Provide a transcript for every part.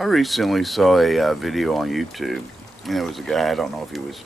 I recently saw a video on YouTube, and it was a guy, I don't know if he was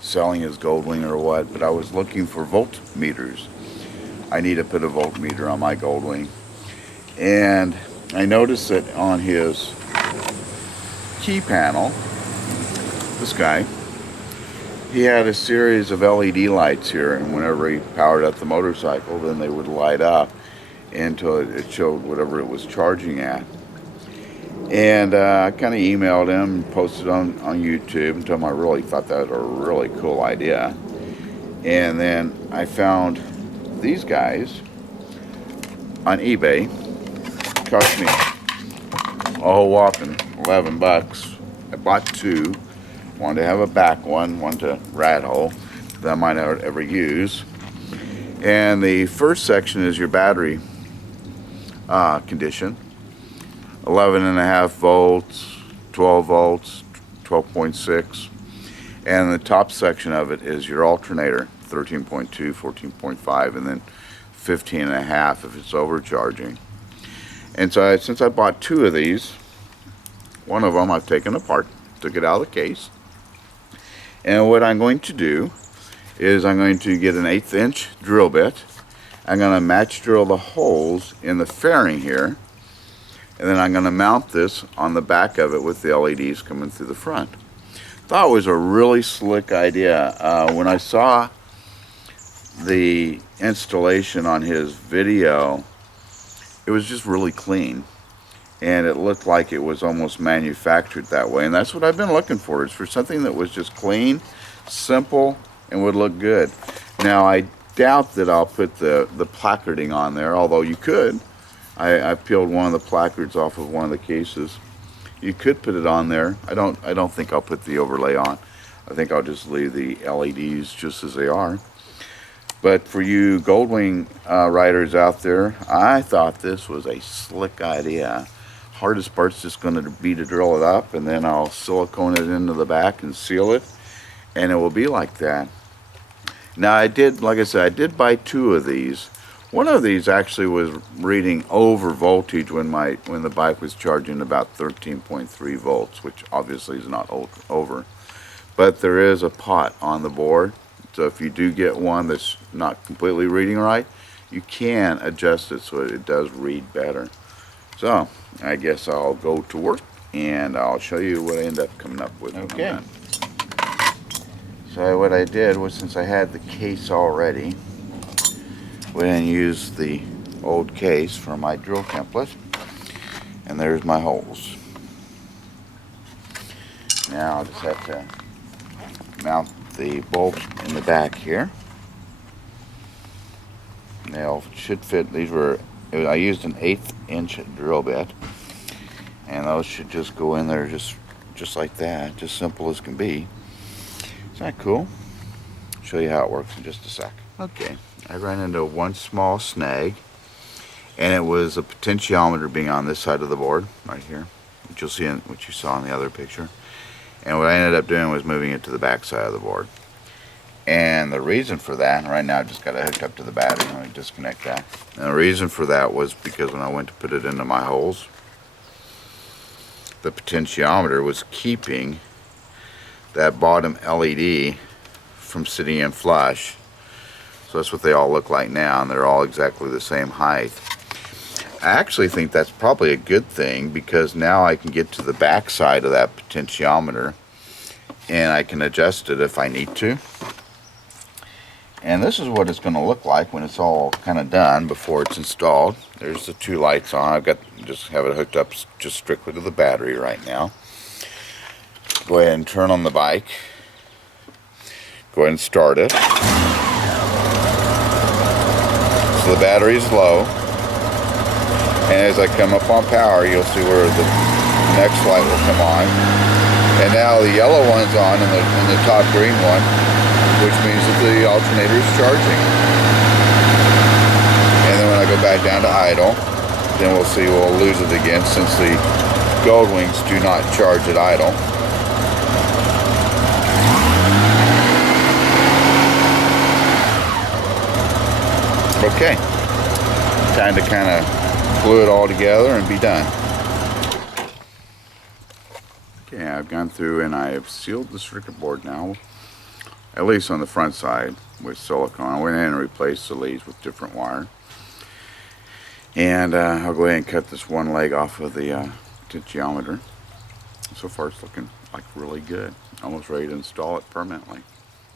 selling his Goldwing or what, but I was looking for voltmeters. I need to put a voltmeter on my Goldwing. And I noticed that on his key panel, this guy, he had a series of LED lights here, and whenever he powered up the motorcycle, then they would light up until it showed whatever it was charging at. And I kind of emailed him, posted on YouTube, and told him I really thought that was a really cool idea. And then I found these guys on eBay. Cost me a whole whopping 11 bucks. I bought two. One to have a back one to rat hole that I might not ever use. And the first section is your battery condition. 11.5 volts, 12 volts, 12.6, and the top section of it is your alternator, 13.2, 14.5, and then 15.5 if it's overcharging. And so since I bought two of these, one of them I've taken apart, took it out of the case, and what I'm going to do is I'm going to get an 1/8 inch drill bit. I'm going to match drill the holes in the fairing here, and then I'm going to mount this on the back of it with the LEDs coming through the front. Thought it was a really slick idea. When I saw the installation on his video, it was just really clean, and it looked like it was almost manufactured that way, and that's what I've been looking for, is for something that was just clean, simple, and would look good. Now, I doubt that I'll put the placarding on there, although you could. I peeled one of the placards off of one of the cases. You could put it on there. I don't think I'll put the overlay on. I think I'll just leave the LEDs just as they are. But for you Goldwing riders out there, I thought this was a slick idea. Hardest part's just going to be to drill it up, and then I'll silicone it into the back and seal it, and it will be like that. Now like I said, I did buy two of these. One of these actually was reading over voltage when the bike was charging about 13.3 volts, which obviously is not over. But there is a pot on the board, so if you do get one that's not completely reading right, you can adjust it so it does read better. So I guess I'll go to work and I'll show you what I end up coming up with. Okay. So what I did was, since I had the case already, went and used the old case for my drill template, and there's my holes. Now I'll just have to mount the bolts in the back here. They should fit. I used an 1/8 inch drill bit, and those should just go in there just like that, just simple as can be. Isn't that cool? I'll show you how it works in just a sec. Okay, I ran into one small snag, and it was a potentiometer being on this side of the board, right here, which you'll see what you saw in the other picture. And what I ended up doing was moving it to the back side of the board. And the reason for that, right now I've just got it hooked up to the battery. Let me disconnect that. And the reason for that was because when I went to put it into my holes, the potentiometer was keeping that bottom LED from sitting in flush. So that's what they all look like now, and they're all exactly the same height. I actually think that's probably a good thing, because now I can get to the back side of that potentiometer and I can adjust it if I need to. And this is what it's going to look like when it's all kind of done before it's installed. There's the two lights on. Just have it hooked up just strictly to the battery right now. Go ahead and turn on the bike. Go ahead and start it. So the battery's low, and as I come up on power, you'll see where the next light will come on. And now the yellow one's on, and the top green one, which means that the alternator is charging. And then when I go back down to idle, then we'll lose it again, since the Goldwings do not charge at idle. Okay, time to kind of glue it all together and be done. Okay, I've gone through and I've sealed the circuit board now, at least on the front side, with silicone. I went in and replaced the leads with different wire. And I'll go ahead and cut this one leg off of the potentiometer. So far it's looking like really good. Almost ready to install it permanently.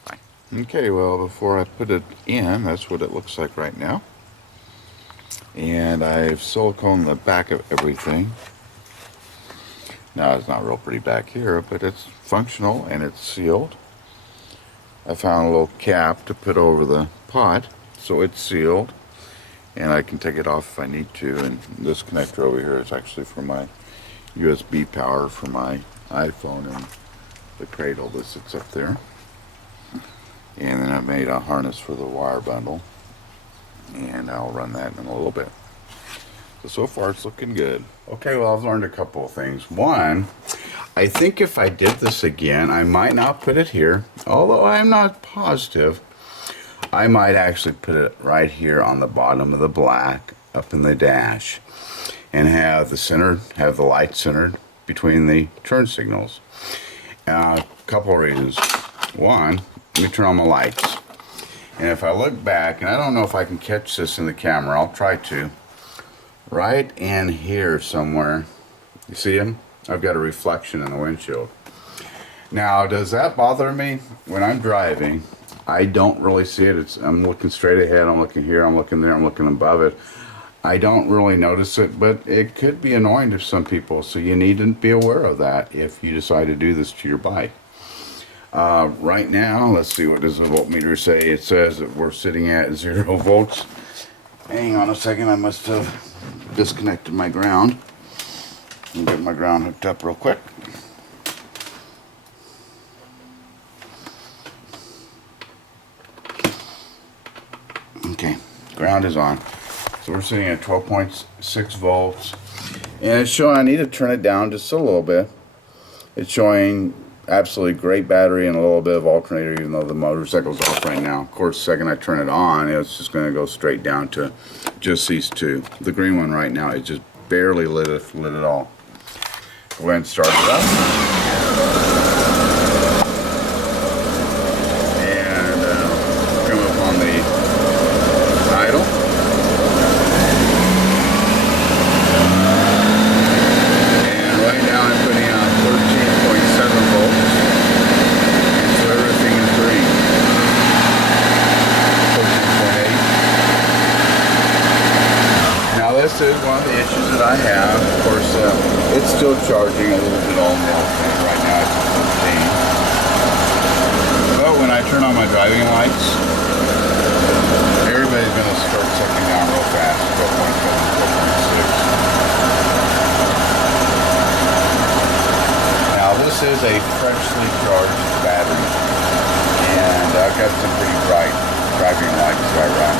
Bye. Okay, well, before I put it in, that's what it looks like right now. And I've siliconed the back of everything. Now it's not real pretty back here, but it's functional and it's sealed. I found a little cap to put over the pot, so it's sealed. And I can take it off if I need to. And this connector over here is actually for my USB power for my iPhone and the cradle that sits up there. And then I made a harness for the wire bundle. And I'll run that in a little bit. So far it's looking good. Okay, well, I've learned a couple of things. One, I think if I did this again, I might not put it here, although I'm not positive. I might actually put it right here on the bottom of the black, up in the dash, and have the light centered between the turn signals. A couple of reasons. One, let me turn on my lights. And if I look back, and I don't know if I can catch this in the camera, I'll try to. Right in here somewhere, you see them? I've got a reflection in the windshield. Now, does that bother me? When I'm driving, I don't really see it. I'm looking straight ahead, I'm looking here, I'm looking there, I'm looking above it. I don't really notice it, but it could be annoying to some people, so you need to be aware of that if you decide to do this to your bike. Right now, let's see, what does the voltmeter say? It says that we're sitting at 0 volts. Hang on a second, I must have disconnected my ground. I'll get my ground hooked up real quick. Okay, ground is on. So we're sitting at 12.6 volts. And it's showing I need to turn it down just a little bit. It's showing absolutely great battery and a little bit of alternator, even though the motorcycle's off right now. Of course, the second I turn it on, it's just going to go straight down to just these two. The green one right now is just barely lit at all. Go ahead and start it up. And come up on the idle. And right now I'm putting out 13.7 volts. And so everything is green. 14.8. Now this is one of the issues that I have. Of course, it's still charging a little bit on the right now. It's 14. But when I turn on my driving lights, everybody's going to start sucking down real fast. 12.7, 12.6. Now this is a freshly charged battery, and I've got some pretty bright driving lights that I run.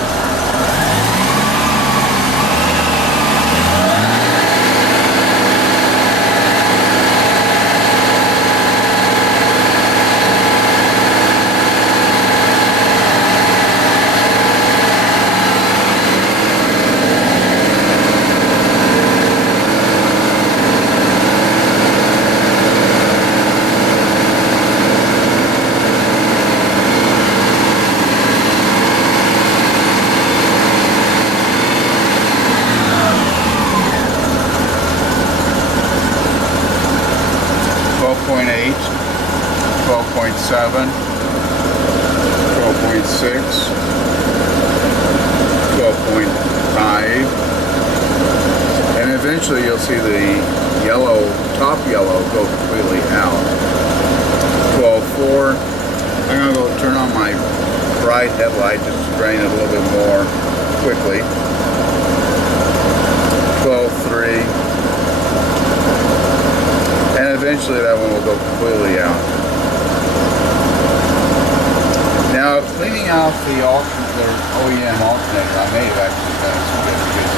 12.7, 12.6, 12.5, and eventually you'll see the yellow, top yellow, go completely out. 12.4. I'm going to go turn on my bright headlight just to drain it a little bit more quickly. 12.3. And eventually that one will go completely out. Now, cleaning out the OEM alternator, I may have actually done it because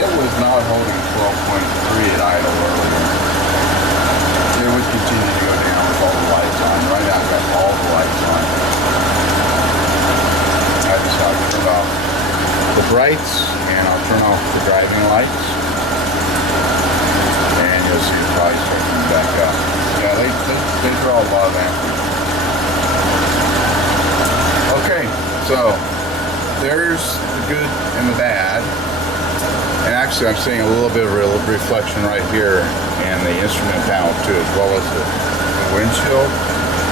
it was not holding 12.3 at idle earlier. It would continue to go down with all the lights on. Right now I've got all the lights on. I just have to turn off the brights and I'll turn off the driving lights. And you'll see the price starting back up. Yeah, Yeah, they draw a lot of amperage. Okay, so there's the good and the bad. And actually I'm seeing a little bit of reflection right here in the instrument panel too, as well as the windshield.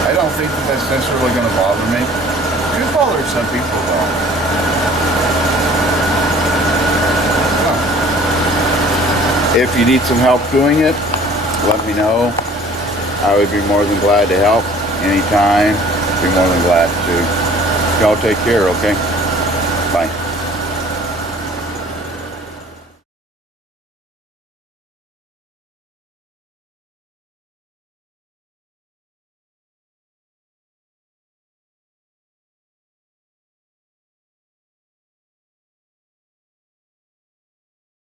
I don't think that that's necessarily going to bother me. Could bother some people though. If you need some help doing it, let me know. I would be more than glad to help anytime. Be more than glad to. Y'all take care, okay? Bye.